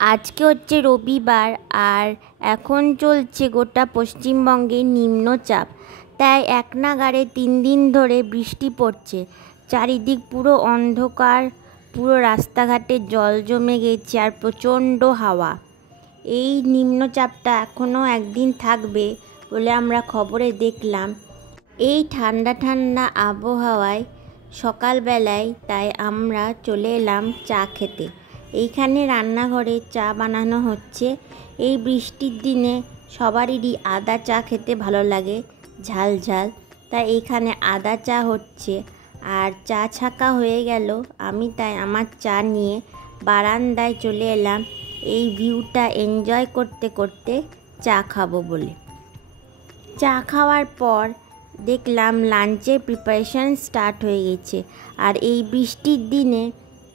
আজকে হচ্ছে রবিবার আর এখন চলছে গোটা পশ্চিমবঙ্গে নিম্নচাপ, তাই এক নাগাড়ে 3 দিন ধরে বৃষ্টি পড়ছে। চারিদিক পুরো অন্ধকার, পুরো রাস্তাঘাটে জল জমে গেছে আর প্রচণ্ড হাওয়া। এই নিম্নচাপটা এখনও একদিন থাকবে বলে আমরা খবরে দেখলাম। এই ঠান্ডা ঠান্ডা আবহাওয়ায় সকালবেলায় তাই আমরা চলে এলাম চা খেতে। এইখানে রান্নাঘরে চা বানানো হচ্ছে। এই বৃষ্টির দিনে সবারই আদা চা খেতে ভালো লাগে, ঝাল ঝাল, তাই এইখানে আদা চা হচ্ছে। আর চা ছাকা হয়ে গেল, আমি তাই আমার চা নিয়ে বারান্দায় চলে এলাম এই ভিউটা এনজয় করতে করতে চা খাবো বলে। চা খাওয়ার পর দেখলাম লাঞ্চের প্রিপারেশান স্টার্ট হয়ে গেছে। আর এই বৃষ্টির দিনে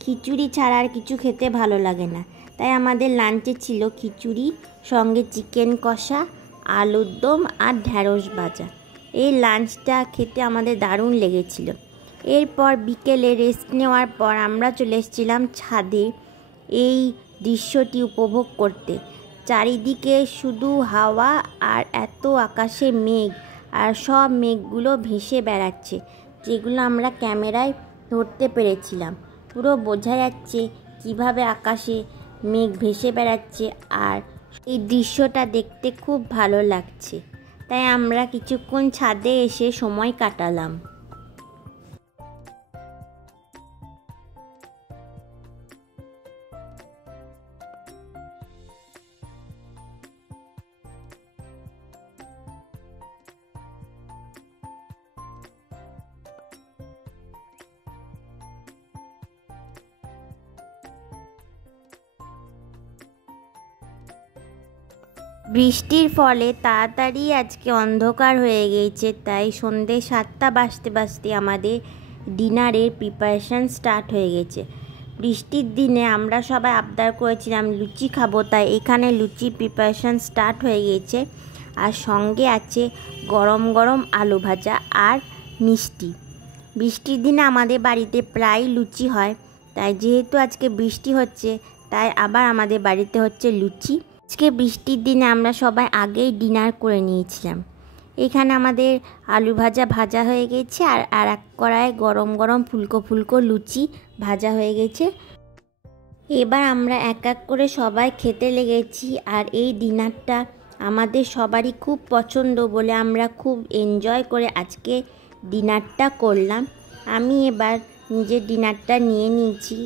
খিচুড়ি ছাড়া আর কিছু খেতে ভালো লাগে না, তাই আমাদের লাঞ্চে ছিল খিচুড়ি, সঙ্গে চিকেন কষা, আলুর দম আর ঢ্যাঁড়স ভাজা। এই লাঞ্চটা খেতে আমাদের দারুণ লেগেছিল। এরপর বিকেলে রেস্ট নেওয়ার পর আমরা চলে এসেছিলাম ছাদে এই দৃশ্যটি উপভোগ করতে। চারিদিকে শুধু হাওয়া আর এত আকাশে মেঘ, আর সব মেঘগুলো ভেসে বেড়াচ্ছে, যেগুলো আমরা ক্যামেরায় ধরতে পেরেছিলাম। পুরো বোঝা যাচ্ছে কিভাবে আকাশে মেঘ ভেসে বেড়াচ্ছে, আর এই দৃশ্যটা দেখতে খুব ভালো লাগছে। তাই আমরা কিছুক্ষণ ছাদে এসে সময় কাটালাম। বৃষ্টির ফলে তাড়াতাড়ি আজকে অন্ধকার হয়ে গিয়েছে, তাই সন্ধ্যে 7টা বাজতে বাজতে আমাদের ডিনারের প্রিপারেশান স্টার্ট হয়ে গেছে। বৃষ্টির দিনে আমরা সবাই আবদার করেছিলাম লুচি খাবো, তাই এখানে লুচির প্রিপারেশান স্টার্ট হয়ে গিয়েছে। আর সঙ্গে আছে গরম গরম আলু ভাজা আর মিষ্টি। বৃষ্টির দিনে আমাদের বাড়িতে প্রায় লুচি হয়, তাই যেহেতু আজকে বৃষ্টি হচ্ছে তাই আবার আমাদের বাড়িতে হচ্ছে লুচি। আজকে বৃষ্টির দিনে আমরা সবাই আগেই ডিনার করে নিয়েছিলাম। এখানে আমাদের আলু ভাজা ভাজা হয়ে গেছে, আর এক কড়াইয়ে গরম গরম ফুলকো ফুলকো লুচি ভাজা হয়ে গেছে। এবার আমরা এক এক করে সবাই খেতে লেগেছি। আর এই ডিনারটা আমাদের সবারই খুব পছন্দ বলে আমরা খুব এনজয় করে আজকে ডিনারটা করলাম। আমি এবার নিজের ডিনারটা নিয়ে নিয়েছি।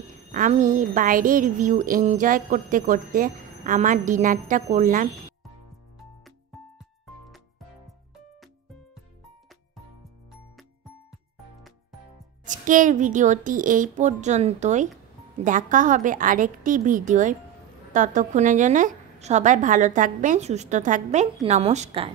আমি বাইরের ভিউ এনজয় করতে করতে আমার ডিনারটা করলাম। আজকের ভিডিওটি এই পর্যন্তই। দেখা হবে আরেকটি ভিডিওয়। ততক্ষণের জন্য সবাই ভালো থাকবেন, সুস্থ থাকবেন। নমস্কার।